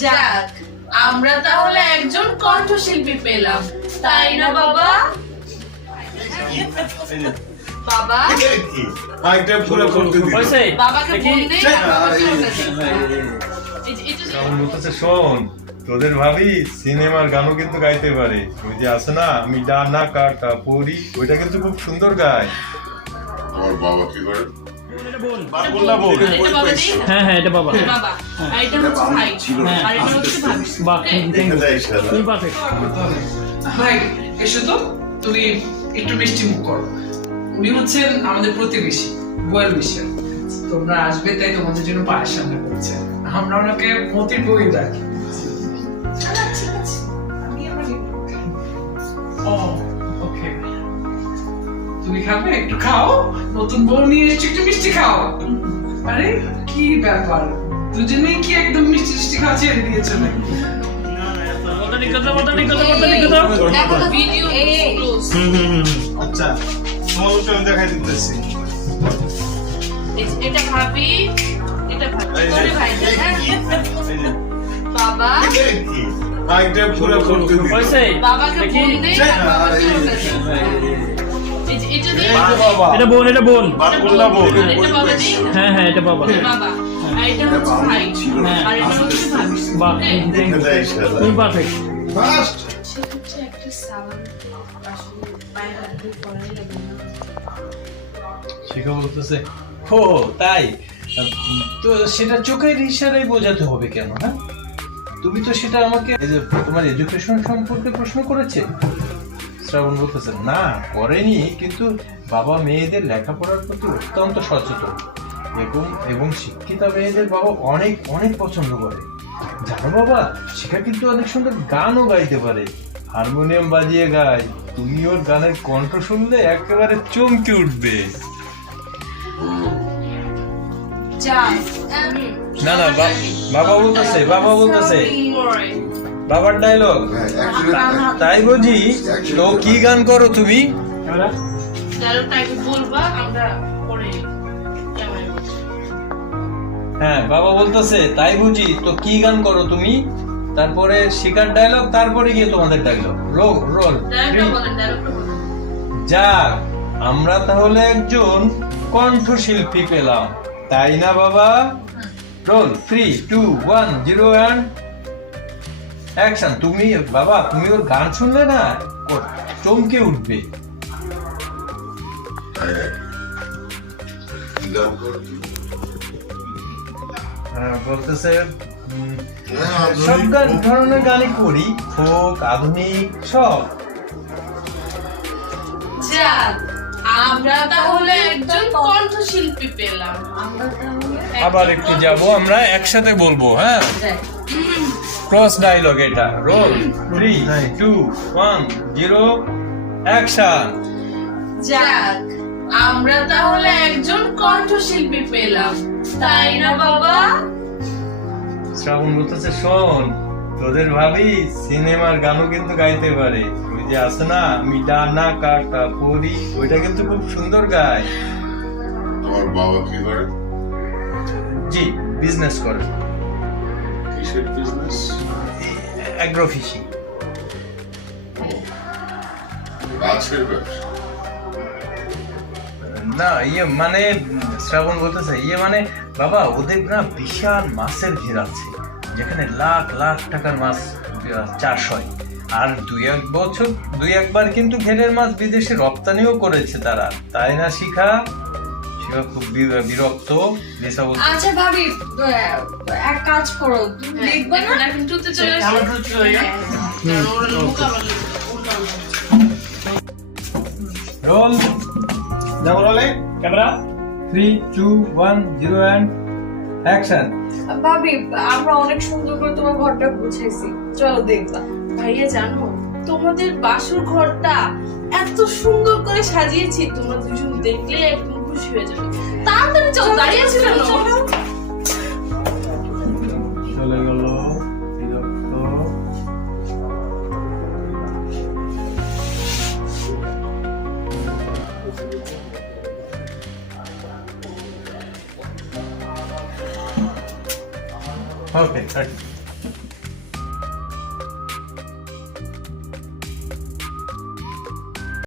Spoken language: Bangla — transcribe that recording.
যাক, আমরা তাহলে একজন কণ্ঠশিল্পী পেলাম, তাই না বাবা? বাবা আইটেম পুরো করতে দিন। বাবাকে বললে শোন, তোদের ভাবি সিনেমার গানও কিন্তু গাইতে পারে। ওই যে আছে না, আমি ডানা কাটা পড়ি, ওইটা কিন্তু খুব সুন্দর গায়। আমার বাবা কি করে? হ্যাঁ হ্যাঁ, এটা বাবা। বাবা আর এটা হচ্ছে ভাই, আর এটা হচ্ছে ভাবি। বাহ, তুমি পারফেক্ট। ভাই এসো তো, তুমি একটু মিষ্টি মুখ করো। উনি হচ্ছেন আমাদের প্রতিবেশী গোয়াল মিশন। তোমরা আসবে তাই তোমাদের জন্য পায়েস রান্না করছে। আমরা ওনাকে মতির বই রাখি। ও ওকে, তুমি খাবে? একটু খাও, নতুন বউ নিয়ে এসেছো, একটু মিষ্টি খাও। আরে কি ব্যাপার, দুজনেই কি একদম মিষ্টি মিষ্টি খাওয়া ছেড়ে দিয়েছো নাকি? Video close. আচ্ছা, তোমাকে আমি দেখাই দিতেছি। এটা ভাবি, এটা ভাবি, তোরে ভাই না? বাবা আইটেম পুরো করতে দিন। বাবাকে বললে বাবাকে বললে এটা বোন, এটা বোন। এটা বাবা নেই। হ্যাঁ হ্যাঁ, এটা বাবা। বাবা আর এটা হচ্ছে ভাই, আর এটা হচ্ছে ভাবি। বাহ, তুমি পারফেক্ট। ফার্স্ট সেক্ষেত্রে একটা সালাম আসলে পায়ে রাখতে পড়াই লাগে না। শিখা বলতেছে, ও তাই? তো সেটা চোখের ইশারায় বোঝাতে হবে কেন? হ্যাঁ, তুমি তো সেটা আমাকে এই যে তোমার এডুকেশন সম্পর্কে প্রশ্ন করেছে। শ্রাবণ বলতেছে, না করেনি, কিন্তু বাবা মেয়েদের লেখাপড়ার প্রতি অত্যন্ত সচেতন এবং শিক্ষিতা মেয়েদের বাবা অনেক অনেক পছন্দ করে। জানো বাবা, শিখা কিন্তু অনেক সুন্দর গানও গাইতে পারে, হারমোনিয়াম বাজিয়ে গায়। তুমি ওর গানের কণ্ঠ শুনলে একেবারে চমকে উঠবে। না না, বাবা বলতেছে বাবার ডায়লগ, তাই বুঝি? তো কি গান করো তুমি? ডায়লগটাকে বলবা, আমরা পরে ক্যামেরায় বলছি। হ্যাঁ, বাবা বলতেছে, তাই বুঝি? তো কি গান করো তুমি? তারপরে শিকার ডায়লগ, তারপরে গিয়ে তোমাদের ডায়লগ। রোল ডায়লগটা বলেন, ডায়লগটা বলেন। যাক, আমরা তাহলে একজন কণ্ঠশিল্পী পেলাম, তাই না বাবা? Roll 3 2 1 0 and action. তুমি বাবা, তুমি ওর গান শুনলে না চমকে উঠবে। বলতেছে সব ধরনের গানই করি, ফোক, আধুনিক, সব। যাক, আমরা তাহলে একজন কণ্ঠশিল্পী পেলাম। আবার একটু যাব, আমরা একসাথে বলবো। হ্যাঁ, ক্রস ডায়লগ এটা। Roll 3 2 1 0 action. যাক, আমরা তাহলে একজন কণ্ঠশিল্পী পেলাম, তাই না বাবা? শ্রাবণ বলতেছে, শোন, তোদের ভাবি সিনেমার গানও কিন্তু গাইতে পারে। ওই যে আছে না, আমি ডানা কাটা পড়ি, ওইটা কিন্তু খুব সুন্দর গায়। আমার বাবা কি করে? জি, বিজনেস করে, কিসের বিজনেস? Agro fishing. গাছের ব্যবসা? না, মানে শ্রাবণ বলতেছে, মানে বাবা, ওদের না বিশাল মাছের ঘের আছে, যেখানে লাখ লাখ টাকার মাছ চাষ হয়। আর দুই একবার কিন্তু ঘেরের মাছ বিদেশে রপ্তানিও করেছে তারা, তাই না শিখা? শিখা খুব বিরক্ত। লিসা বলছে, আচ্ছা ভাবি, এক কাজ করো, তুমি দেখবে না? এখন টুতে চলে আসি। আমার টুতে চলে যাও। রোল যেমন বলে ক্যামেরা 3 2 1 0 এন্ড অ্যাকশন। ভাবি, আমরা অনেক সুন্দর করে তোমার ঘরটা গুছাইছি, চলো দেখবা। ভাইয়া জানো, তোমাদের বাসর ঘরটা এত সুন্দর করে সাজিয়েছি, তোমরা দুজন দেখলে একদম খুশি হয়ে যাবে। তাড়াতাড়ি চল, দাঁড়িয়ে আছি কেন? চলে গেল বিরক্ত। Okay,